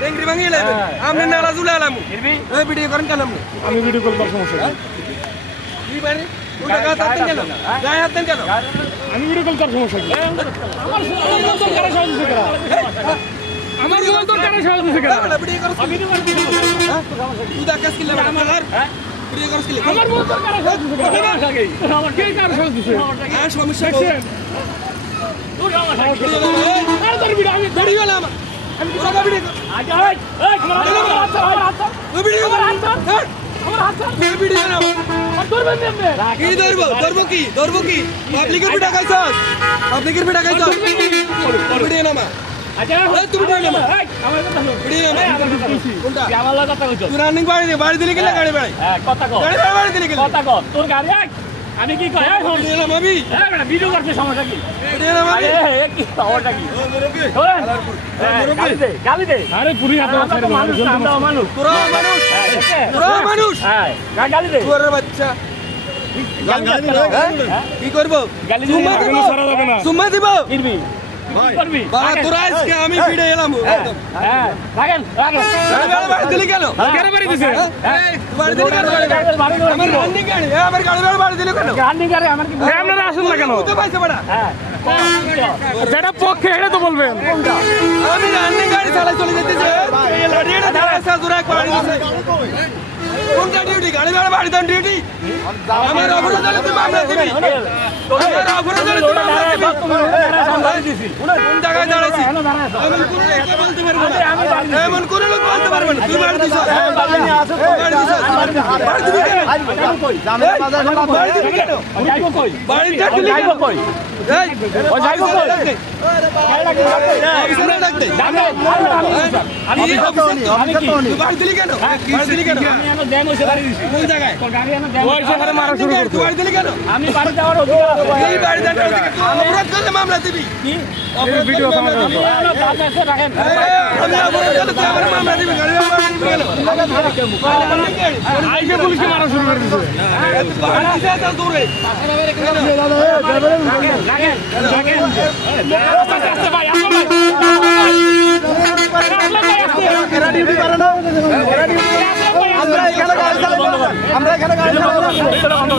টেংরি ভাঙিয়ে লাইবেন আপনি নালা জুলে আলাম এই ভিডিও করেন কেন আপনি আমি ভিডিও কল করার সমস্যা নেই কি মানে উল্টা গায়ে হাত দেন কেন গায়ে হাত দেন কেন আমি ভিডিও কল করার সমস্যা নেই আমার মোবাইল তো কারা সহজ দিছে কেন আমার মোবাইল তো কারা সহজ দিছে কেন ভিডিও করছ আমি ভিডিও করছি হ্যাঁ তুই দা কাজ কিলে আমার হ্যাঁ ভিডিও করছ কিলে আমার মোবাইল তো কারা সহজ দিছে কেন আমার কে কারা সহজ দিছে হ্যাঁ সমস্যা তোর সমস্যা আর তোর ভিডিও আমি ভিডিও না আমি পুরো ভিডিও আগে এই ক্যামেরা ভিডিও কর হ্যাঁ আমার হাত ভিডিও না ধরবেন নেমনে কি ধরবো কি পাবলিকের ভিডিও খাইছস পাবলিকের ভিডিও খাইছস ভিডিও নামা আচ্ছা তুমি ভিডিও নামা আমার কথা শুন ভিডিও নামা কোনটা আমার লাগা কথা কইছো তুই রানিং বাড়ি দিলি কিনা গাড়ি বাড়ি হ্যাঁ কথা কও গাড়ি বাড়ি দিলি কিনা কথা কও তোর গাড়ি আমি কি কই এই ভিডিও নামাবি বেটা ভিডিও করতে সমস্যা কি ভিডিও নামাবি আরে কি সমস্যা কি গালি দে আরে পুরি হাতে মানুষ তোরা মানুষ হ্যাঁ গালি দে তোর বাচ্চা কি করবো গালি সুম্মা দিব কিরবি করবি বাবা তোরা আজকে আমি ফিরে এলাম হ্যাঁ রাখেন বাড়ি দিলি কেন কেন বাড়ি দিছে বাড়ি দিলি কেন আমার রান্নি গাড়ি আমার গাড়ি বাড়ি দিলি কেন গান্ডি গাড়ি আমার কি আপনারা আসুন না কেন তো পাইছে বড়া হ্যাঁ যেটা পক্ষে এটা তো বলবেন আমি রান্নি গাড়ি চালাই চলে যেতেছে এই লড়িটা দাঁড়াছে জোরে বাড়ি দিছে কোনটা ডিউটি গাড়ি বাড়ি দেন ডিউটি আমার অপরাধ হলে তুমি মামলা দিবি আমার অপরাধ হলে তুমি মামলা দিবি কোন জায়গায় দাঁড়াইছি এমন কোন লোক বলতে পারবে না তুই বাড়ি দিছ বাড়ি দিছ বাড়ি দিবি কেন বাড়ি দিবি কেন বাড়ি দিবি কই এই ও যাইবো কই অফিসারে ডাক দে আমি তুই বাড়ি দিলি কেন বাড়ি দিলি কেন আমি এনে দেম হইছে বাড়ি দিছি কোন জায়গায় তোর গাড়ি এনে দেম ওই শহরে মারা শুরু করতে বাড়ি দিলি কেন আমি বাড়ি যাওয়ার অধিকার আছে এই বাড়ি দেন অপরাধ করলে মামলা দিবি কি অপরাধ ভিডিও আমি এনে বাড়ি এসে রাখেন আমি অপরাধ করলে তুই আমার মামলা দিবি গাড়ি মামলা দিবি কেন আইকে পুলিশকে মারা শুরু করে দিছে বাড়ি দিছে তো দূরে রাখেন আস্তে ভাই আসো ভাই আমরা এখানে গাড়ি চালাবো